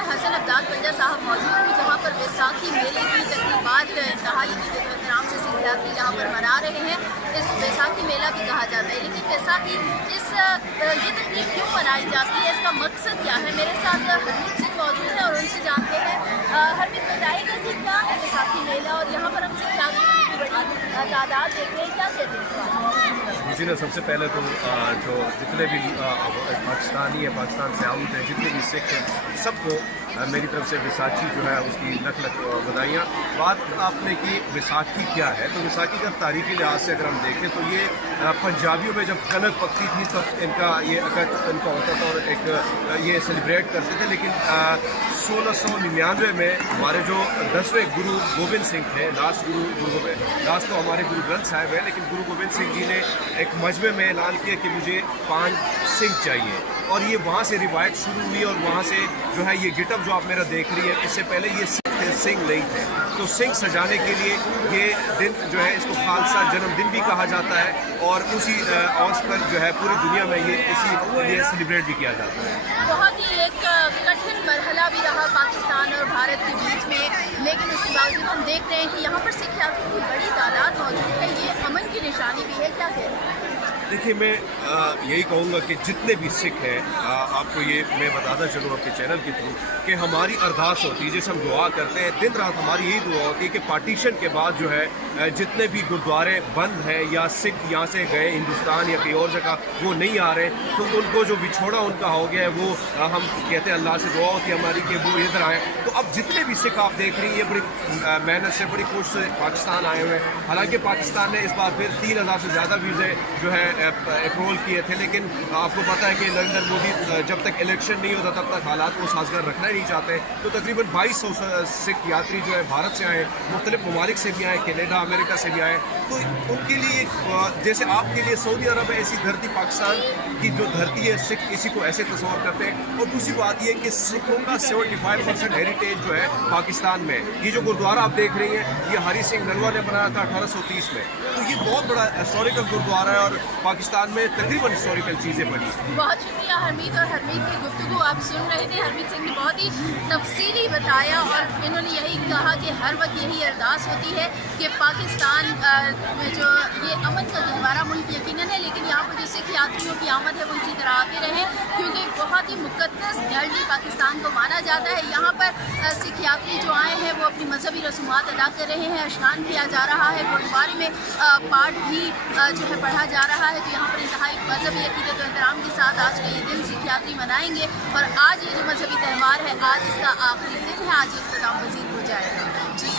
मैं हसन अब्दाद पंजा साहब मौजूद हूँ, जहाँ पर बैसाखी मेले की तकरीबात इंतहाई एहतराम से सिख यात्री यहाँ पर मना रहे हैं। इस बैसाखी मेला भी कहा जाता है, लेकिन बैसाखी ये तकरीब क्यों मनाई जाती है, इसका मकसद क्या है? मेरे साथ हरमीत सिंह मौजूद है और उनसे जानते हैं। हरमीत, बताइएगा कि क्या है बैसाखी मेला और यहाँ पर हम सिख यात्रियों की बड़ी तादाद देख रहे हैं, क्या कहते हैं? जी ना, सबसे पहले तो जो जितने भी पाकिस्तानी है, पाकिस्तान से आउट हैं, जितने भी सिख हैं, सबको मेरी तरफ से बैसाखी जो है उसकी लख लख बधाइयाँ। बात आपने की बैसाखी क्या है, तो बैसाखी का तारीखी लिहाज से अगर हम देखें तो ये पंजाबियों में जब कनक पकती थी तब इनका ये अकद इनका होता था और एक ये सेलिब्रेट करते थे। लेकिन 1699 में हमारे जो 10वें गुरु गोबिंद सिंह थे, लास्ट तो हमारे गुरु ग्रंथ साहिब है, लेकिन गुरु गोबिंद सिंह जी ने एक मजमे में ऐलान किया कि मुझे 5 सिंह चाहिए, और ये वहाँ से रिवायत शुरू हुई और वहाँ से जो है ये गिटअप जो आप मेरा देख रही है, इससे पहले ये सिंह नहीं थे। तो सिंह सजाने के लिए ये दिन जो है इसको खालसा जन्मदिन भी कहा जाता है, और उसी औस पर जो है पूरी दुनिया में ये इसी लिए सेलिब्रेट भी किया जाता है। बहुत ही एक कठिन मरहला भी रहा पाकिस्तान और भारत के बीच में, लेकिन उसके बावजूद हम देख रहे हैं कि यहाँ पर सिख यात्रियों की बड़ी तादाद मौजूद है। ये अमन की निशानी भी है, क्या कहते हैं? देखिए, मैं यही कहूँगा कि जितने भी सिख हैं, आपको ये मैं बताता चलूँ आपके चैनल के थ्रू कि हमारी अरदास होती है, जैसे हम दुआ करते हैं, दिन रात हमारी यही दुआ होती है कि पार्टीशन के बाद जो है जितने भी गुरुद्वारे बंद हैं या सिख यहाँ से गए हिंदुस्तान या कहीं और जगह वो नहीं आ रहे, तो उनको जो बिछोड़ा उनका हो गया है वो हम कहते हैं अल्लाह से दुआ होती है हमारी कि वो इधर आएँ। तो अब जितने भी सिख आप देख रही हैं, बड़ी मेहनत से, बड़ी कोशिश से पाकिस्तान आए हुए हैं। हालांकि पाकिस्तान ने इस बार फिर 3000 से ज़्यादा वीज़े जो है अप्रूवल किए थे, लेकिन आपको पता है कि नरेंद्र मोदी जब तक इलेक्शन नहीं होता तब तक हालात को साजगार रखना ही नहीं चाहते। तो तकरीबन 2200 सिख यात्री जो है भारत से आए, मुख्तलिफ ममालिक से भी आए, कनाडा अमेरिका से भी आए। तो उनके लिए जैसे आपके लिए सऊदी अरब है, ऐसी धरती पाकिस्तान की जो धरती है, सिख इसी को ऐसे तस्वर करते हैं। और दूसरी बात ये कि सिखों का 75% हेरिटेज जो है पाकिस्तान में। ये जो गुरुद्वारा आप देख रही हैं, ये हरी सिंह नलवा ने बनाया था 1830 में, तो ये बहुत बड़ा हिस्टोरिकल गुरुद्वारा है और पाकिस्तान में तकरीबन हिस्टोरिकल चीज़ें बनी। बहुत शुक्रिया हरमीत, और हरमीत की गुफ्तगू आप सुन रहे थे। हरमीत सिंह ने बहुत ही तफसीली बताया और इन्होंने यही कहा कि हर वक्त यही अरदास होती है कि पाकिस्तान में जो ये अमन का गहवारा मुल्क यकीनन है, लेकिन यहाँ पर जो सिख यात्रियों की आमद है वो इसी तरह आते रहे, क्योंकि बहुत ही मुक़द्दस धरती पाकिस्तान को माना जाता है। यहाँ पर सिख यात्री जो आए हैं वो अपनी मजहबी रसूमात अदा कर रहे हैं, स्नान किया जा रहा है, गुरुद्वारे में पाठ भी जो है पढ़ा जा रहा है। तो यहाँ पर इंतहाई मजहबी अक़ीदत और एहतराम के साथ आज का ये दिन सिख यात्री मनाएंगे, और आज ये जो मजहबी त्यौहार है, आज इसका आखिरी दिन है, आज ये इख्तिताम पज़ीर हो जाएगा। जी।